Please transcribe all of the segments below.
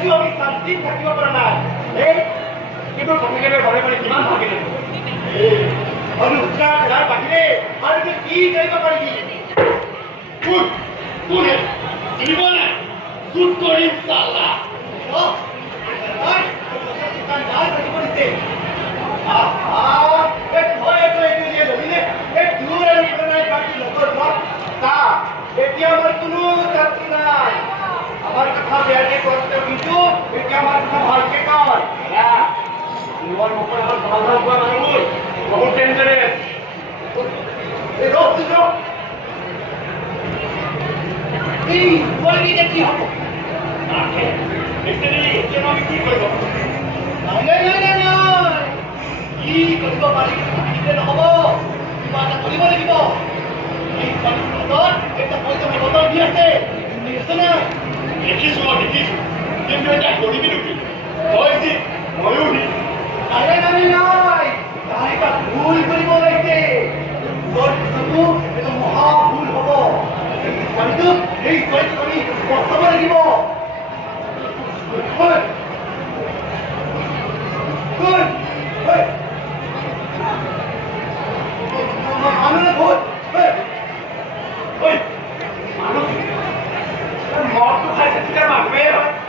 আজিও আমি শান্তিত থাকিব পৰা নাই এই কিন্তু কথাকেৰে ঘৰে ঘৰে কিমান ভাগিলে অনুষ্কাৰ কৰাৰ বাহিৰে আৰু কি কৰিব পাৰিবি কোনে চিনিব নাই চুট কৰিম চালা এতিয়া আমার কোনো চাকরি নাই আমার কথা বেয়াকে করতে কিন্তু এটা আমার কথা ভালকে কর তোমার মুখে আমার ভালো ভালো মানুষ বহুত ডেঞ্জারাস এই বলে দিতে কি হবে আকে এসে আমি কি করব না কি করব পারি দিতে নহব কিবা এটা কৰিব লাগিব এই পানীৰ এটা পইচা বদল দি আছে না দেখিছো কিন্তু এটা কৰিবি নেকি তই যি ময়ো হি আৰে নাই তাই এটা ভুল কৰিব লাগিছে তোৰ চকু এটা মহা ভুল হ'ব এই চইচ কৰি বচাব লাগিব মানুহে ভুল মদটো খাইছে তেতিয়া মানুহে হয়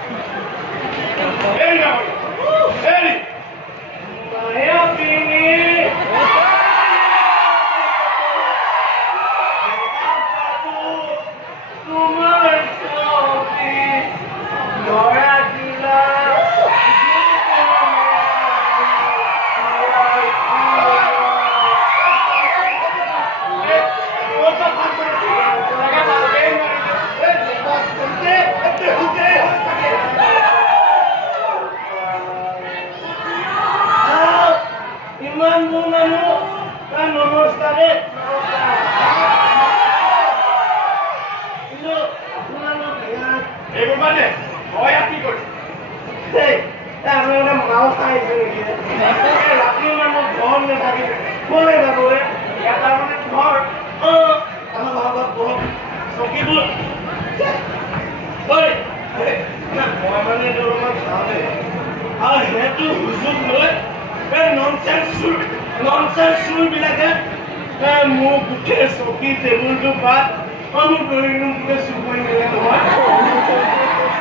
মোক উঠে চকী টেবুলটো পাত মোক ধৰি নোকে চুবই নিলে নহয়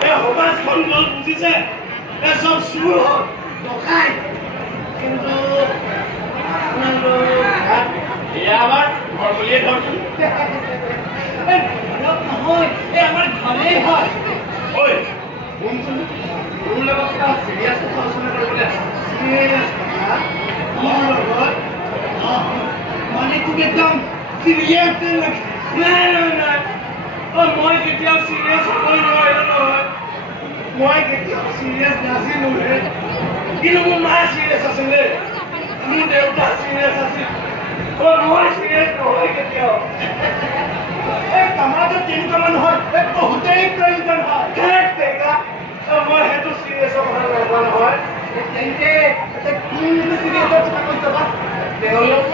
এই সমাজখন গ'ল বুজিছে এই চব চুৰ হ'ল ডকাইত কিন্তু এয়া আমাৰ ঘৰ বুলিয়ে ধৰচোন নহয় এই আমাৰ ঘৰেই হয় ঐ শুনচোন তোৰ লগত কিবা চিৰিয়াছ কথা আলোচনা কৰিবলৈ চিৰিয়াছ কথা মোৰ লগত মানে তুমি একদম চিৰিয়াছ নাই মই কেতিয়াও চিৰিয়াছ হ'বই নোৱাৰিলোঁ নহয় মই কেতিয়াও চিৰিয়াছ নাছিলোঁ কিন্তু মোৰ মা চিৰিয়াছ আছিলে মোৰ দেউতা চিৰিয়াছ আছিল মই চিৰিয়াছ নহয় কেতিয়াও এই সমাজত তেনেকুৱা মানুহৰ বহুতেই প্ৰয়োজন হয় মই সেইটো চিৰিয়াছৰ কথা নকোৱা নহয় তেন্তে কোনটো চিৰিয়াছৰ কথা কৈছ বা তেওঁলোক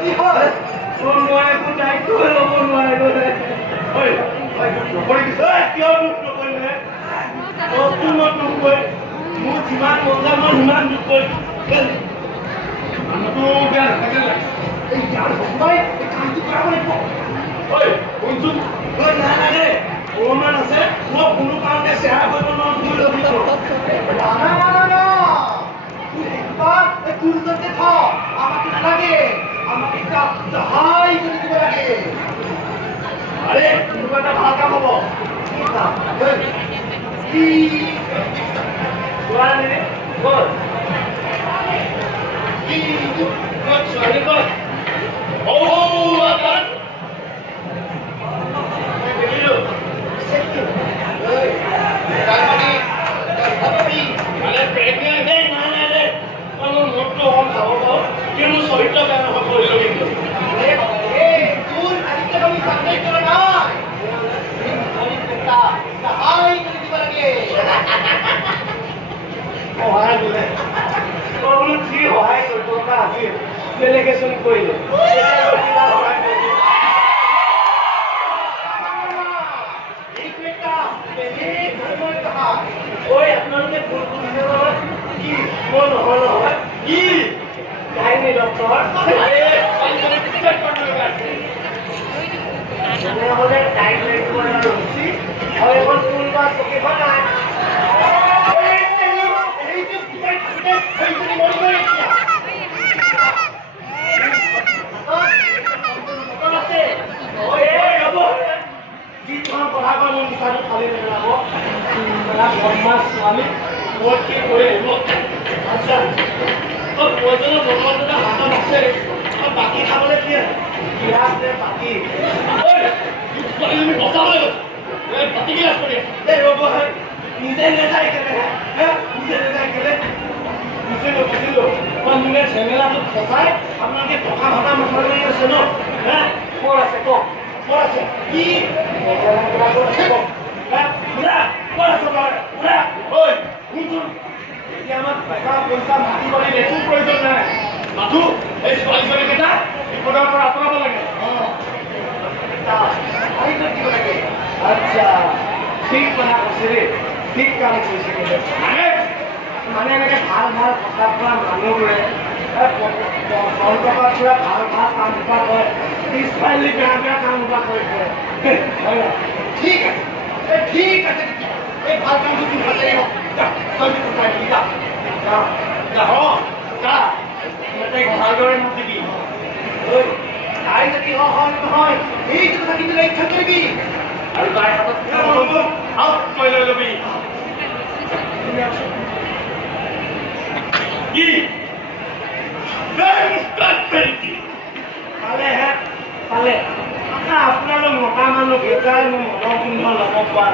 কি হয় মই একো দায়িত্ব ল'ব নোৱাৰিলো কিয় দুখ নকৰিলে মোৰ যিমান মজা মই সিমান দুখ কৰিলো মানুহটো বেয়া নাথাকে লাগে নালাগে অকণমান আছে মই কোনো কাৰণে শ্বেয়াৰ কৰিব নোৱাৰো আমাক নালাগে আমাক এটা সহায় কৰি দিব লাগে আৰে কোনোবা এটা ভাল কাম হ'ব সহায় দিলে ডেলিগেশ্যন কৰিলোঁ আপোনালোকে ভুল বুজিছে নহয় কি মই নহয় নহয় কি কাহিনী ডক্টৰ তেনেহ'লে টাইম লাগিব ৰচি আৰু এখন ফুল বা চকীখন নাই যিখন কথা কয় মোৰ নিচাটো খালি নেলাব বদমাছ ছোৱালী মই কি কৰি আহিব আচ্ছা পইজনৰ বটল দুটা হাতত আছে বাকী খাবলৈ কি গিলাচ নে বাকী তুমি বচাবলৈ বাকী গিলাচ কৰি ৰ'ব নিজে নেযায় কেলেহে নিজে নেযায় কেলে বুজিলোঁ মই মোৰে ঝেমেলাটোত ফচাই আপোনালোকে টকা ভটা মাথা মাৰি আছে ন ক'ত আছে কওক ক'ত আছে কি এতিয়া আমাক টকা পইচা মাতি কৰি একো প্ৰয়োজন নাই মাথো এই ছোৱালীজনীকেইটা বিপদৰ পৰা আঁতৰাব লাগে আচ্ছা ঠিক কথা কৈছে দেই ঠিক কাম কৰিছে কিন্তু মানে এনেকৈ ভাল ভাল কথা কোৱা মানুহবোৰে সন্তকাত পুৰা ভাল ভাল কাম সোপা কৰে পিছফালে বেয়া বেয়া কাম সোপা কৰি কৰে ঠিক আছে ঠিক আছে এই ভাল কামটো তুমি ভাল লাগিব ভালদৰে নাথাকিবি তাই যদি হয় নহয় এইটো কথা কিন্তু লক্ষ্য কৰিবি আৰু তাইৰ হাতত তই লৈ ল'বি কি পালেহে পালে আপোনালোক মতা মানুহ কেইটাই মোৰ মনৰ গোন্ধ ল'ব পৰা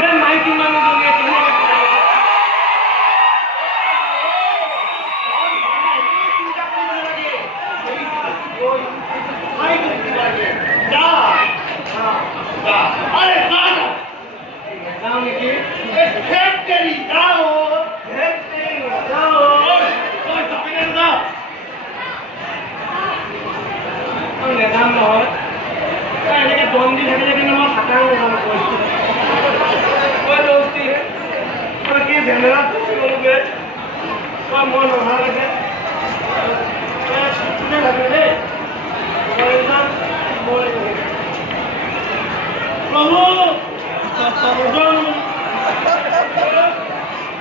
নাই মাইকী মানুহজনীয়ে কেনেকৈ নেজাম নহয় এনেকৈ দম দি থাকিলে কিন্তু মই খাটাং নেজাম কৈছোঁ মই দোষটিহে মই কি ঝেমেলাত ফচি গ'লোগৈ মই নভালৈকে কোনে থাকে দেই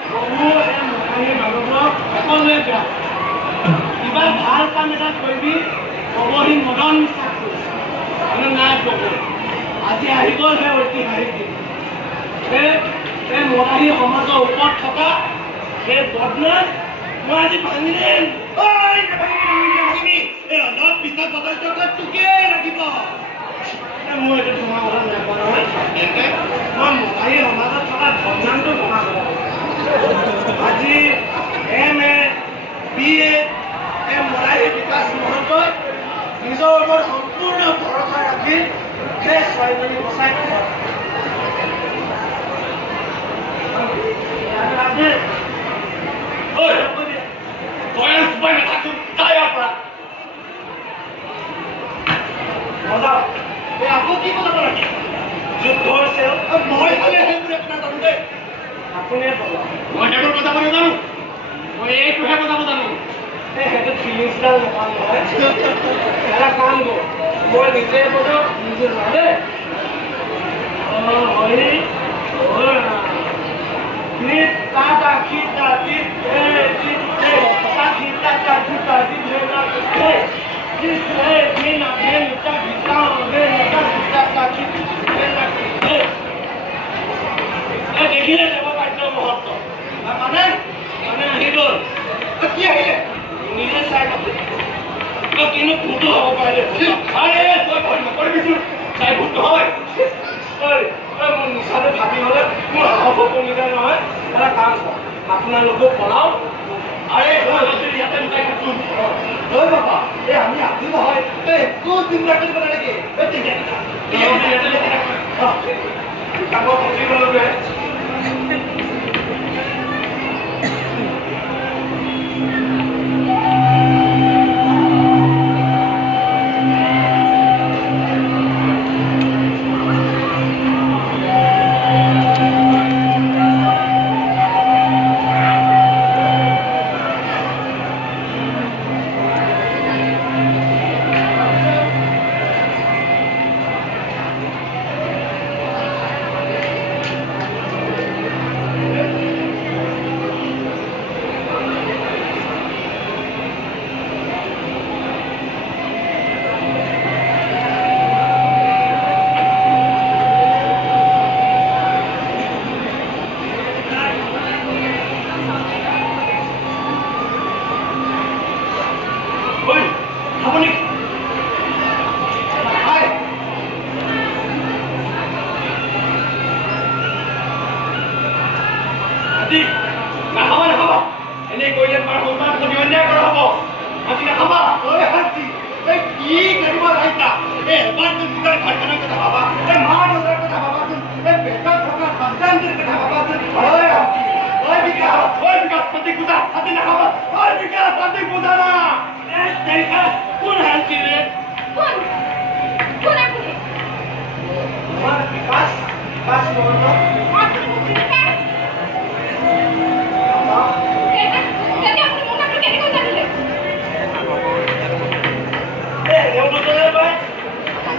প্ৰভু মানুহবোৰক সকলোৱে বেয়া কিবা ভাল কাম এটা কৰিবি অৱহীন মদন বিশ্বাস কৰিছে মানে নাই প্ৰভু আজি আহি গ'ল সেই ঐতিহাসিক দিন এই মদাহী সমাজৰ ওপৰত থকা সেই বদনাম মই আজি ভাঙি দিম অলপ পিছত বদল তোকে লাগিব মোৰ এইটো তোমাৰ কথা নাপাওঁ নহয় মই মদাহী সমাজত থকা বদনামটো বনাব আজি MA BA মদাহী বিকাশ মহন্তই নিজৰ ওপৰত সম্পূৰ্ণ ভৰসা ৰাখি সেই ছোৱালীজনী বচাই আকৌ কি বনাব লাগে যুদ্ধ হৈছে মই খালে সেইবোৰ আপোনাৰ জানো দেই আপুনিয়ে মই সেইবোৰ বজাব নাজানো মই এইটোহে বজাব জানো সেইটো ফিলিংছডাল নাপাম নহয় এটা কাম কৰ মই নিজে বজাওঁ নিজে যাওঁ দেই দেখিলে যাব বাধ্য মুহূৰ্ত মানে মানে আহি গ'ল কি আহিলে নিজে চাই থাকোঁ কিনো ভূতো হ'ব পাৰে তই ভয় নকৰিবিচোন চাই ভূত নহয় মোৰ নিচাটো ভাবি হ'লে মোৰ সাহস কমিলে নহয় এটা কাম কৰ আপোনালোকক পলাওঁ আৰে ইয়াতে লুকাই থাকোঁ তই বাবা এই আমি আছো নহয় একো চিন্তা কৰিব নালাগে কামত ফচি গ'লোগৈ ঐ খাব নেকি নাখায় আজি নাখাবা নাখাবা এনেই কৰিলে তোমাৰ সন্তান প্ৰতি অন্যায় কৰা হ'ব আজি নাখাবা ঐ হাতী এই কি কৰিব লাগিছা এই এবাৰ তুমি নিজৰ ঘৰখনৰ কথা ভাবা এই মা দেউতাৰ কথা ভাবাচোন এই পেটত থকা সন্তানটোৰ কথা ভাবাচোন ঐ বিকাশ প্ৰতীক পূজা আজি নাখাবা ঐ বিকাশ প্ৰতীক পূজা না কোন হালছি রে কোন কোন আপনি আমার বিকাশ বিকাশ মহন্ত আপনি মুসলিম কার এটা আপনি মোটা করে কেন জানিলে এও বলতে ভাই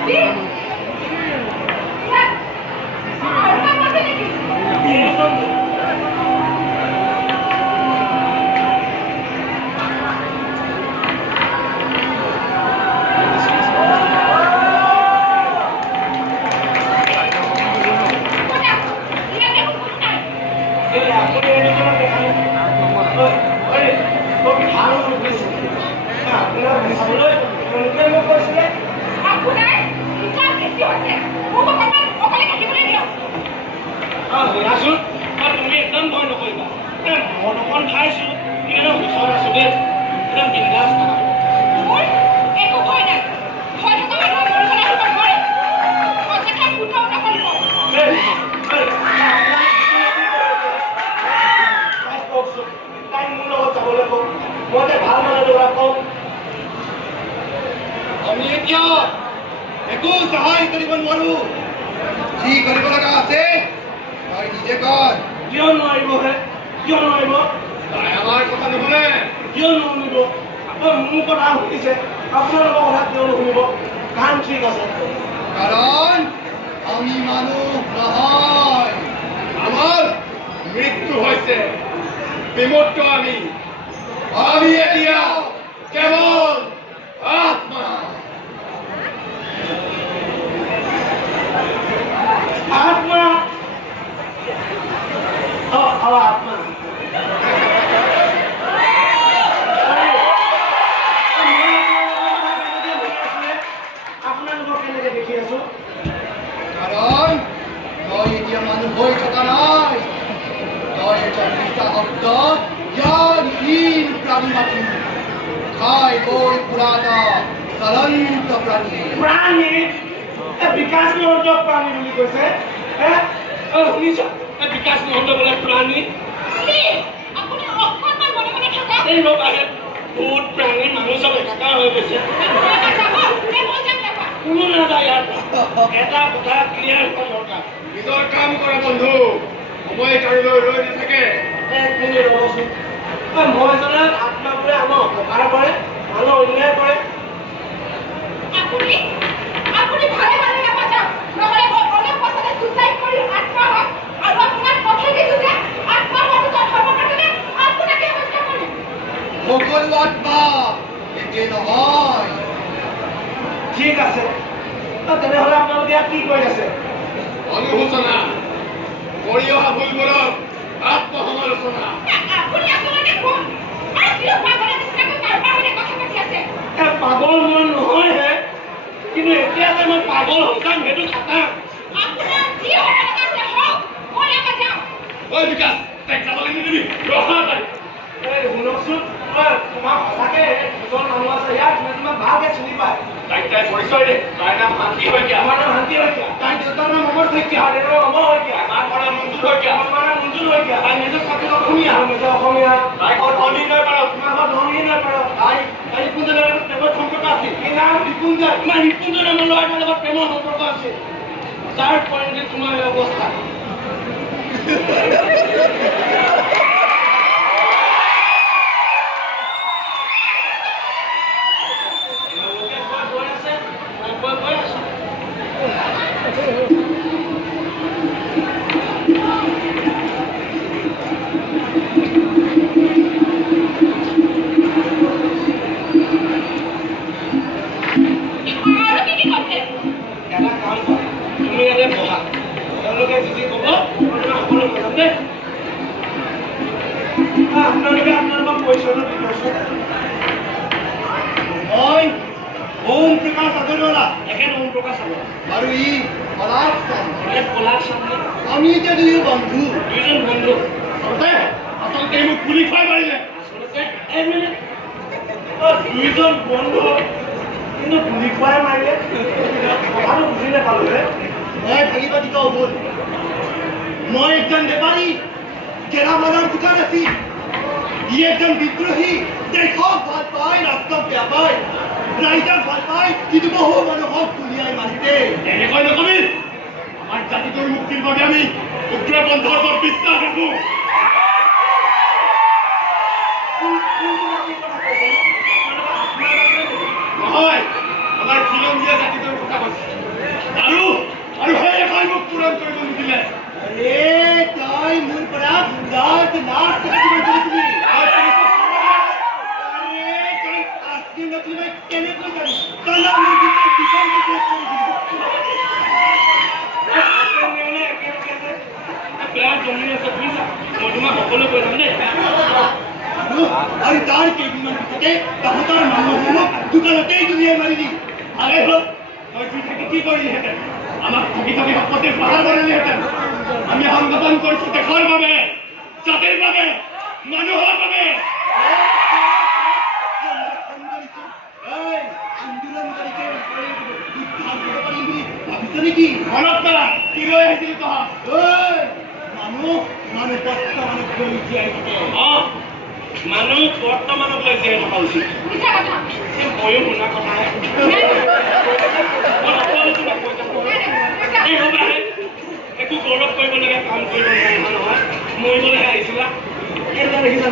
কি আর কাজ আছে নাকি তুমি একদম ভয় নকৰিবা মনখন খাইছো কিন্তু ওচৰত আছো দেই একদম বিন্দাস থাকা একো ভয় নাই ভয় থকা মানুহ মৰিবলৈ আহিব নোৱাৰে সঁচাকৈ ফুটাও নকৰিব তাই মোৰ লগত যাবলৈ কওঁ মই যে ভাল মানুহ ল'ৰা কওঁ আমি এতিয়া একো সহায় কৰিব নোৱাৰো যি কৰিব লগা আছে তই নিজে কৰ কিয় নোৱাৰিব হে কিয় নোৱাৰিব তাই আমাৰ কথা নুশুনে কিয় নুশুনিব মোৰ কথা শুনিছে আপোনালোকৰ কথা কিয় নুশুনিব কাম ঠিক আছে কাৰণ আমি মানুহ নহয় আমাৰ মৃত্যু হৈছে বিমুক্ত আমি আমি এতিয়া কেৱল আত্মা আত্মা আত্মা আপোনালোকক কেনেকে দেখি আছো কাৰণ তই এতিয়া মানুহ হৈ থকা নাই তই এটা নিশাশব্দ জ্ঞানহীন প্ৰাণী মাথি খাই বৈ ফুৰা এটা চলন্ত প্ৰাণী প্ৰাণী বিকাশ মহন্ত প্ৰাণী বুলি কৈছে শুনিছ বিকাশ মহন্ত বোলে প্ৰাণী আপুনি অকণমান মনে মনে থাকক এই ৰবাহে বহুত প্ৰাণী মানুহ চব একাকাৰ হৈ গৈছে কোনো নাযায় ইয়াৰ এটা কথা ক্লিয়াৰ হোৱা দৰকাৰ নিজৰ কাম কৰা বন্ধু সময় কাৰোলৈ ৰৈ নাথাকে এক মিনিট ৰ'বচোন মই জনাত আত্মাবোৰে আমাক অপকাৰ কৰে মানুহ অন্যায় কৰে আপুনি ভালে ভালে নাপাওক নহ'লে মই অলপ পাছতে সুচাইড কৰি আত্মা হওক আৰু আপোনাক পঠাই দিছোঁ যে আত্মা মনোজত হ'ব কাৰণে আপোনাকে হত্যা কৰিম সকলো আত্মা একে নহয় ঠিক আছে তেনেহ'লে আপোনালোকে ইয়াত কি কৰি আছে অনুশোচনা কৰি অহা ভুলবোৰক আত্মসমালোচনা আপুনি আচলতে কোন আৰু কিয় পাগলৰ নিচিনাকৈ কাৰোবাৰ সৈতে কথা পাতি আছে পাগল মই নহয় হে কিন্তু এতিয়া যে মই পাগল সন্তান সেইটো খাটাং আপোনাৰ যি হ'ব লগা আছে হওক মই ইয়াৰ পৰা যাওঁ ঐ বিকাশ তাইক যাবলৈ নিদিবি ৰহা তাই শুনকচোন তোমাৰ সঁচাকে দুজন মানুহ আছে ইয়াত তোমাক ভালকে চিনি পায় তাইক তাই পৰিচয় দে তাইৰ নাম শান্তি শইকীয়া আমাৰ নাম শান্তি শইকীয়া তাই দেউতাৰ নাম অমৰ শইকীয়া দেউতাৰ নাম অমৰ শইকীয়া আমাৰ ঘৰৰ নাম মঞ্জুৰ শইকীয়া আমাৰ নাম মঞ্জুৰ শইকীয়া তাই নিজৰ ছাত্ৰ অসমীয়া নিজৰ অসমীয়া তাই ঘৰ ধনী নৈ পাৰত তোমাৰ ঘৰ ধনী নাই পাৰ তাই ৰিপুঞ্জয়ৰ লগত প্ৰেমৰ সম্পৰ্ক আছিল এই নাম ৰিপুঞ্জয় তোমাৰ ৰিপুঞ্জয় নামৰ ল'ৰাটোৰ লগত প্ৰেমৰ সম্পৰ্ক আছিল যাৰ পৰিণতি তোমাৰ এই অৱস্থা আপোনালোকে আপোনালোকৰ পৰিচয়টো দি কৈছে মই ওম প্ৰকাশ আগৰৱালা এখেত ওম প্ৰকাশ আগৰ আৰু ই পলাশ চান্দ। এখেত পলাশ চান্দ আমি এতিয়া দুয়ো বন্ধু। দুইজন বন্ধু আচলতে মোক গুলি খুৱাই মাৰিলে। আচলতে এক মিনিট দুইজন বন্ধু কিন্তু গুলি খুৱাই মাৰিলে কথাটো বুজি নাপালো মই ভাগিবাদী কওঁ বল। মই একজন বেপাৰী গেলামালৰ দোকান আছিল। ই একজন বিদ্ৰোহী দেশক ভাল পায় ৰাষ্ট্ৰক বেয়া পায় ৰাইজক ভাল পায় কিন্তু বহু মানুহক গুলিয়াই মাৰিছে। এনেকৈ নকবি আমাৰ জাতিটোৰ মুক্তিৰ বাবে আমি উগ্ৰপন্থৰ ওপৰত বিশ্বাস ৰাখোঁ নহয় আমাৰ খিলঞ্জীয়া জাতিটোৰ কথা কৈছে আৰু সেই এখন মোক পূৰণ কৰিব নিদিলে আৰে তই মোৰ পৰা দহ লাখ টকা কিমান কৰিছিলি? আৰে তই আজকে নকলি মই কেনেকৈ জানো? তই না মোৰ ভিতৰত কিমান কেছ কৰিছিলি? বেয়া জমি আছে বুজিছা মই তোমাক সকলো কৈ যাম দেই আৰু তাৰ কেইদিনমান পিছতে তাহাঁতৰ মানুহসমূহ দোকানতেই গুলিয়াই মাৰি দি ভালেই হ'ল তই তুই থাকি কি কৰিলিহেঁতেন আমাক থাকি থাকি সম্পত্তিৰ পাহাৰ কৰিলিহেঁতেন আমি সংগঠন কৰিছোঁ দেশৰ বাবে জাতিৰ বাবে মানুহৰ বাবে আন্দোলন কৰিছে উদ্ধাৰ কৰিব পাৰিম বুলি ভাবিছ নেকি? মনত পেলা কি লৈ আহিছিলি তহঁত মানুহ বৰ্তমানক লৈ জীয়াই থাকে। মানুহ বৰ্তমানক লৈ জীয়াই থকা উচিত মিছা কথা ময়ো শুনা কথাহে মই সকলোতো নকৈ যাম একো গৌৰৱ কৰিবলগীয়া কাম কৰিব নোৱাৰা নহয় মৰিবলৈহে আহিছিলা এইবিলাক দেখিছা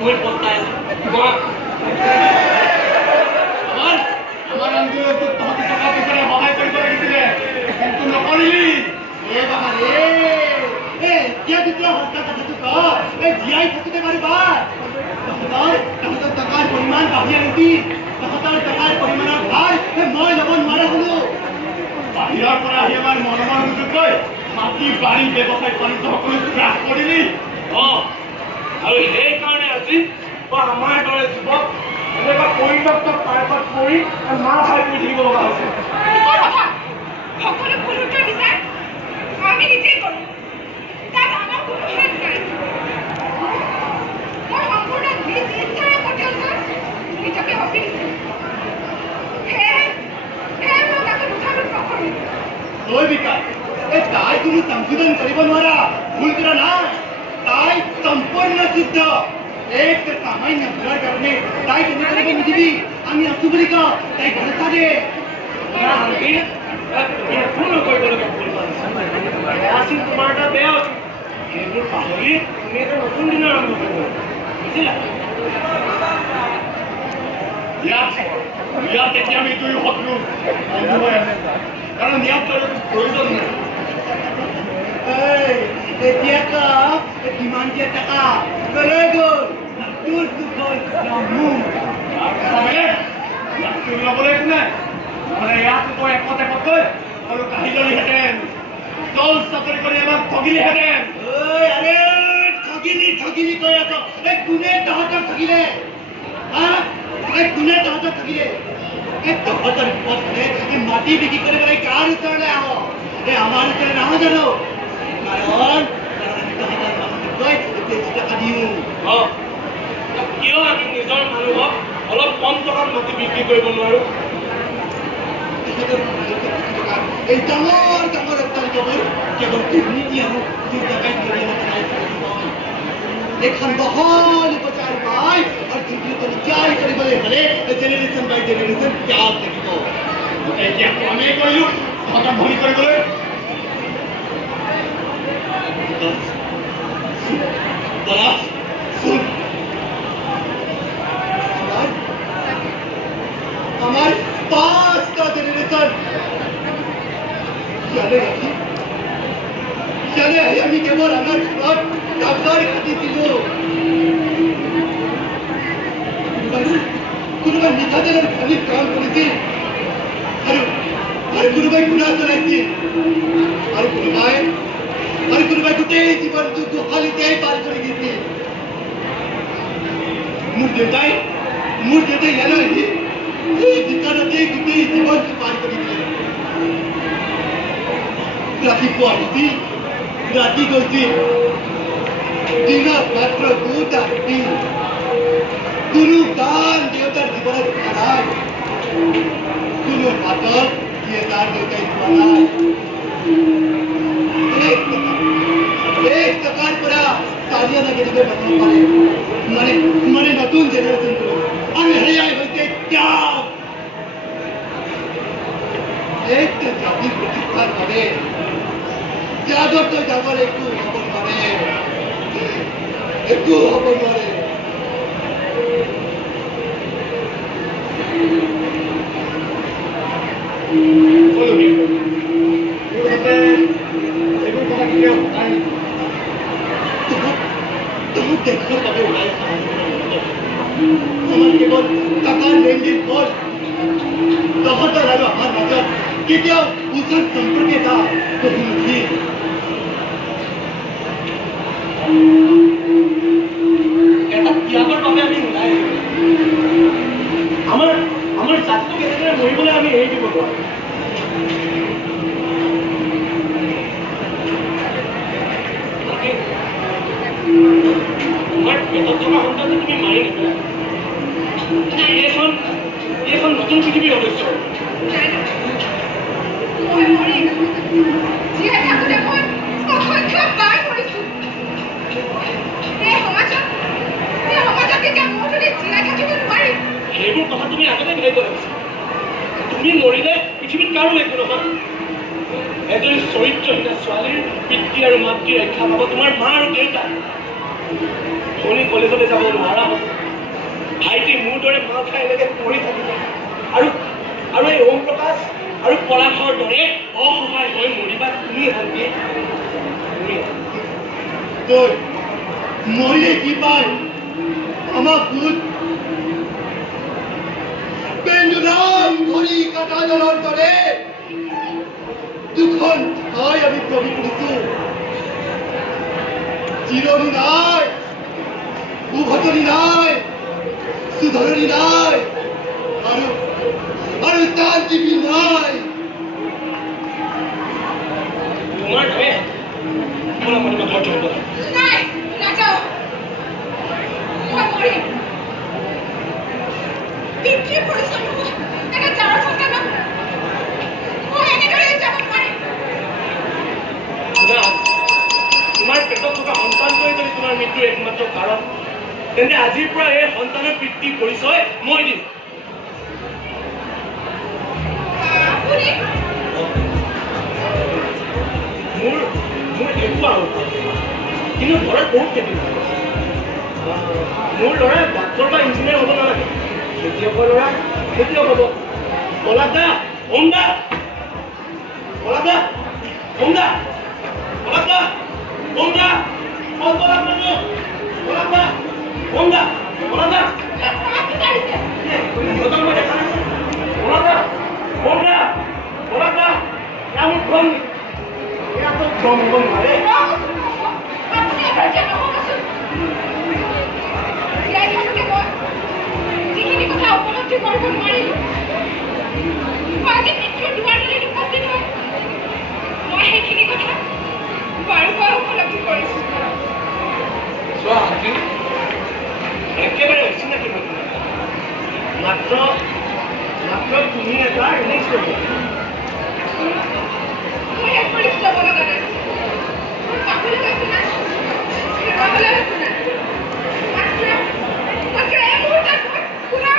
মই পস্তাই আছো আমাৰ আন্দোলনটোত তহঁতি টকা পইচাৰে সহায় কৰিব লাগিছিলে কিন্তু নকৰিলি। বাবা ৰে এতিয়া তেতিয়া সঁচা কথাটো কয় জীয়াই থাকোঁতে বাৰু বাদ তহঁতৰ টকাৰ পৰিমাণ বাঢ়ি আনিছি তহঁতৰ টকাৰ পৰিমাণৰ ভাৰ মই ল'ব নোৱাৰা হ'লো। বাহিৰৰ পৰা আহি আমাৰ মৰমৰ সুযোগকৈ মাটি বাৰী ব্যৱসায় বাণিজ্য সকলো গ্ৰাস কৰিলি আৰু সেইকাৰণে আজি আমাৰ দৰে যুৱক এনেকুৱা পৰিত্যক্ত পাৰ্কত পৰি মাৰ খাই পৰি থাকিব লগা হৈছে মিছা কথা সকলো ভুল উত্তৰ বিচাৰ আমি নিজেই কৰোঁ তাত আমাৰ কোনো হাত নাই মই সম্পূৰ্ণ নিজ ইচ্ছাৰে পৰ্যন্ত নিজকে সঁপি দিছোঁ সেয়েহে মই তাকে দুখাটো নকৰোঁ তই বিকাশ তাই তুমি সংশোধন কৰিব নোৱাৰা ভুল কৰা নাই তাই সম্পূৰ্ণ শুদ্ধ এক সামান্য ভুলৰ কাৰণে তাই তেনে কৰিব নিদিবি আমি আছো বুলি কওঁ তাই ভৰসা দে একো নকৰিবলগীয়া ভুল আছিল তোমাৰ এটা বেয়া আছিল সেইবোৰ পাহৰি তুমি এটা নতুন দিন আৰম্ভ কৰিব বুজিলা ইয়াত এতিয়া আমি দুয়ো শত্ৰু বন্ধু হৈ আছে কাৰণ ইয়াত প্ৰয়োজন নাই এতিয়া কিমান দিয়া টকা কলৈ গ'ল তোৰ চুকল মোৰ ল'বলৈ একো নাই মানে ইয়াত কৈ একতকৈ আৰু কাঢ়ি ললিহেঁতেন চল চাকৰি কৰি আমাক ঠগিলিহেঁতেন আৰে ঠগিলি কৈ আছ কোনে তহঁতক ঠগিলে কোনে তহঁতক ঠগিলে তহঁতৰ বিপদে মাটি বিক্ৰী কৰি পেলাই কাৰ ওচৰলৈ আহ আমাৰ ওচৰলৈ নাহ জানো কাৰণ তহঁতৰ মানুহতকৈ বেছি টকা দিওঁ কিয় আমি নিজৰ মানুহক অলপ কম টকাত মাটি বিক্ৰী কৰিব নোৱাৰোঁ এই ডাঙৰ অট্টালিকাবোৰ কেৱল দুৰ্নীতি আৰু এখন বহল উপচাৰ পায় আৰু দুৰ্নীতি জাৰি কৰিবলৈ হ'লে জেনেৰেশ্যন বাই জেনেৰেশ্যন ত্যাগ লাগিব এতিয়া আমি কৰিলোঁ তহঁতক ভৰি কৰিবলৈ আমাৰ 5টা জেনাৰেশন জানে আমি কেবল আমাৰ ডাক্তাৰ খাটিছিল কোনোবাই মিঠাতেলৰ খালি কাম কৰিছিল আৰু কোনোবাই গুণা চলাইছিল আৰু কোনোবাই গোটেই জীৱনটো গোহালিতেই পাৰ কৰি দিছিল দেউতাই ইয়ালৈ আহি এই দোকানতেই গোটেই জীৱনটো পাৰ কৰি দিলে। ৰাতিপুৱা আহিছিল, ৰাতি গৈছিল, দিনত মাত্ৰ 2টা দিন। কোনো গান দেউতাৰ জীৱনত হোৱা নাই, কোনো হাতত দিয়ে তাৰ দেউতাই পোৱা নাই। এক টকাৰ পৰা চাৰিয়ানা কেনেকৈ বনাব পাৰে, মানে নতুন জেনেৰেশ্যনটো। আৰু সেয়াই হৈছে ত্যাগ। একটা জাতিৰ প্ৰতিষ্ঠাৰ বাবে ত্যাগত যাবৰ একো হ'ব নোৱাৰে, একো হ'ব নোৱাৰে। এইবোৰ কথা কেতিয়াও নাই। তহঁত দেশৰ বাবে ওলাই আমাৰ কেৱল টকাৰ লেনদেন হ'ল। তহঁতৰ আৰু আমাৰ মাজত কেতিয়াও ওচৰ সম্পৰ্ক এটা বহুমুখী। এটা ত্যাগৰ বাবে আমি ওলাই আমাৰ জাতিটো কেনেদৰে মৰিবলৈ আমি এৰি দিব নোৱাৰো। তোমাৰ পেটত থকা সন্তানটো তুমি মাৰি নেপেলা। এইখন নতুন পৃথিৱীৰ সদস্য। মই মৰি জীয়াই থাকোঁতে মই অসংখ্য বাৰ কৰিছোঁ। এই সমাজত এতিয়া মোৰ যদি জীয়াই থাকিব নোৱাৰিম। সেইবোৰ কথা তুমি আগতে ভাবিব লাগিছিল। তুমি মৰিলে পৃথিৱীত কাৰো একো নহয়। এজনী চৰিত্ৰহীনা ছোৱালীৰ পিতৃ আৰু মাতৃ ৰক্ষা পাব তোমাৰ মা আৰু দেউতা। ভনী কলেজলৈ যাব নোৱাৰা হ'ব। ভাইটি মোৰ দৰে মাল খাই এনেকৈ পৰি থাকিব। আৰু এই ওম প্ৰকাশ আৰু পলাশৰ দৰে অসহায় হৈ মৰিবা তুমি। শান্তি তই মৰিলে কি পায়? আমাক ভূত পেণ্ডুলাম ঘড়ী কাটা জলৰ দৰে দুখন ঠাই আমি প্ৰৱেশ কৰিছো। জিৰণি নাই, উভতনি নাই, শুধৰণি নাই, আৰু শান্তি নাই। তোমাৰ দৰে নাই, নাযাওঁ। মই মৰিম। পিতৃৰ পৰিচয় হ'ব এটা যাৰ সন্তানক মই এনেদৰে যাব পাৰিম। তোমাৰ পেটত থকা সন্তানটোৱে যদি তোমাৰ মৃত্যুৰ একমাত্ৰ কাৰণ, তেন্তে আজিৰ পৰা এই সন্তানৰ পিতৃৰ পৰিচয় মই দিম। মোৰ একো আৰু কিন্তু ঘৰত বহুত খেতি। মোৰ ল'ৰা ডাক্তৰ বা ইঞ্জিনিয়াৰ হ'ব নালাগে। খেতিয়কৰ ল'ৰা খেতিয়ক হ'ব। পলাশ দা, ওম দা, পলাশ দা, ওম দা, পলাশ দা, ওম দা, পলাশ মানুহ, পলাশ দা, ওম দা, পলাশ দা। মই দেখা নাই। পলাশ দা, ওম দা, পলাশ দা, এয়া মোৰ ভ্ৰম নেকি? এয়াতো ভ্ৰম হ'ব নোৱাৰে। আপুনি ধৈৰ্য নহ'বচোন। জীয়াই থাকোঁতে মই যিখিনি কথা উপলব্ধি কৰিব নোৱাৰিলোঁ, মই আজি মৃত্যুৰ দুৱাৰদলিত উপস্থিত হৈ মই সেইখিনি কথা বাৰুকৈ উপলব্ধি কৰিছোঁ। চোৱা হাতী, একেবাৰে অচিনাকি মানুহ। মাত্ৰ তুমি এটা ৰিলিক্স ল'ব। মই এক ৰিলিক্স ল'ব লগা নাই। পাবলৈ একো নাই, হেৰুৱাবলৈ একো নাই। মাত্ৰ এই মুহূৰ্তত মই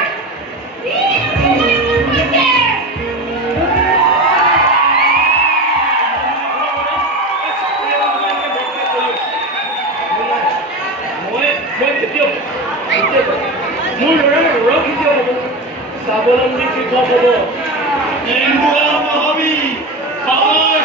পুনৰ মোৰ ল'ৰা ৰ খেতিয়ক হ'ব, স্বাৱলম্বী কৃষক হ'ব। নহবি, হয়